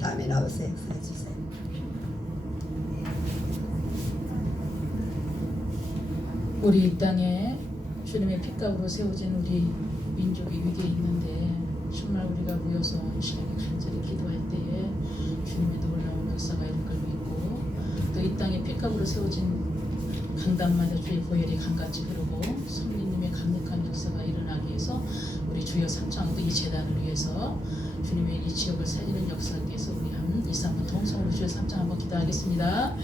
다음에 나오세요. 해주세요. 우리 이 땅에 주님의 핏값으로 세워진 우리 민족이 위기에 있는데 정말 우리가 모여서 이 시간에 간절히 기도할 때에 주님의 놀라운 역사가 이룰 걸 믿고 또 이 땅에 핏값으로 세워진 강단마다 주의 보혈이 강같이 흐르고 성리님의 강력한 역사가 일어나기 위해서 우리 주여 삼창도 이 재단을 위해서 주님의 이 지역을 살리는 역사를 위해서 우리 한 일삼분 통성으로 주여 삼창 한번 기도하겠습니다.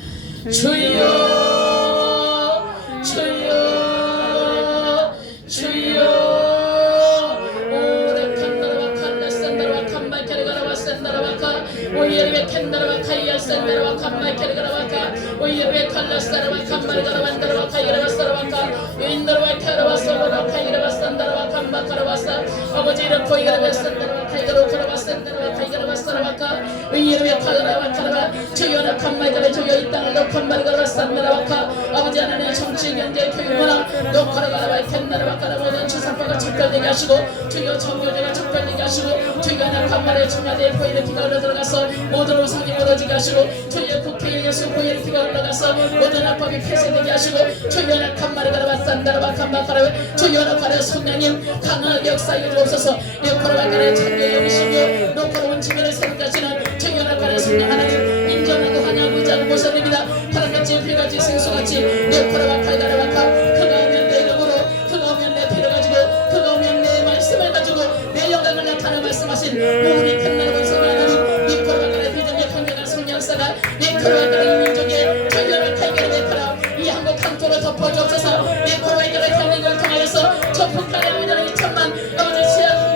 주여 주여 산다라와 카이라와 카라와 산다 라와 예르베 칼라라와 카라와 주여나 칸마이가라 주여 이 땅을 너 칸마르가라와 산다라와카 아버지 하나님 정치 경제 교육 문화. 노카라가라와 캔나라와 카라 모든 주사파가 척결되게 하시고 주여 정교제가 척결되게 하시고 주여 하나 간만에 청와대에 보이는 피가 흘러 들어가서 모든 우상이 무너지게 하시고 주여 국회에 예수 보이는 피가 흘러가서 모든 합법이 폐쇄되게 하시고 주여 하나 가라바 산다라바 간마카라 주여 하나 가라 성령님 강하게 역사에 주옵소서. 노카라와 가라 참여 영이시며 생수같이 노카라와 칼가라와 카 그가 오면 내 이름으로 그가 오면 내 피를 가지고 그가 오면 내 말씀을 가지고 내 영광을 나타내 말씀하신 우리 캔나라고 성령하나님 니코라가의 믿음의 강력한 성령사가 니코라가의 민족의 전열을 탈결을 베풀어 이 한국 한토를 덮어주옵소서 니코라가의 향력을 통하여서 저 북한의 우리나라 이천만 아버지 시야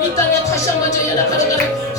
이 땅에 다시 한번 주연의 가르가를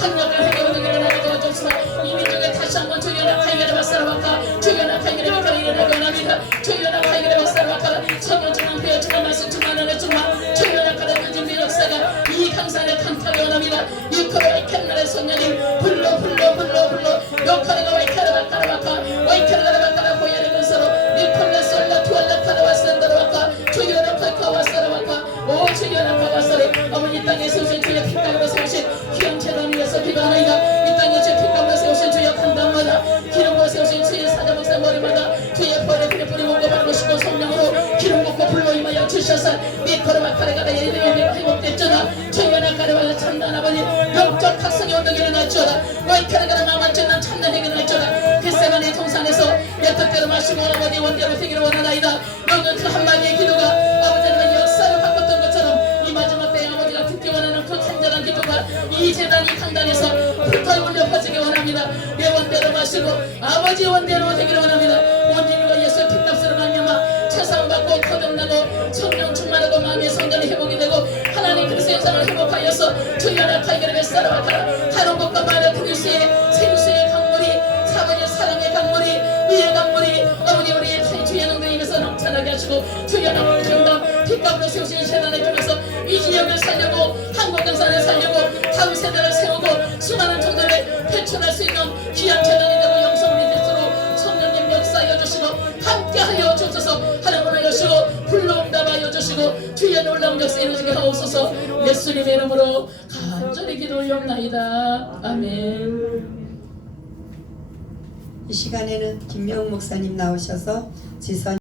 칼카와 사라바카 오 주연의 카와사리 어머니 땅에 세우신 주의 핏감으로 세우신 귀한 재단 위에서 기도하나이다. 이 땅에 주의 핏감으로 세우신 주의 판단마다 기름으로 세우신 주의 사자목사 머리마다. 주의 벌에 피를 뿌리고 바르고 싶고 성령으로 기름 붓고 불로 임하여 주셔서 니코라와 카레가다 예리들이 회복됐잖아. 주연의 카레와 참난 아버지 영적 각성의 운동이 일어났잖아 와이카레가라 마만 쫓는 참난 행위 일어났잖아 겟세만의 동산에서 내 뜻대로 마시고 아버지 원대로 되기를 원하나이다. 너는 그 한마디 퍼지기 원합니다. 내 원대로 마시고 아버지 원대로 되기를 원합니다. 원님과 예수의 핏값으로 말미암아 최상받고 거듭나고 성령 충만하고 마음의 성전이 회복이 되고 하나님 그리스도의 영상을 회복하여서 주연의 칼결을 뱃사람하라 하는 것과 말을 그리스의 생수의 강물이 사번의 사랑의 강물이 이의 강물이 아버지 우리의 주의 능력에 임해서 넘쳐나게 하시고 주연의 정답 핏값으로 세우신 재단을 통해서 이 지역을 살려고 한국 강산을 살려고 다음 세대를 세우고 수많은 종들 을 회춘할 수 있는 귀한 재단이 되고 영성이 될수록 성령님 역사하여 주시고 함께하여 주옵소서. 하나님을 여시고 불러온다하여 주시고 주의 놀라운 역사 이루어지게 하옵소서. 예수님의 이름으로 간절히 기도 올려옵나이다. 아멘. 이 시간에는 김명 목사님 나오셔서 지선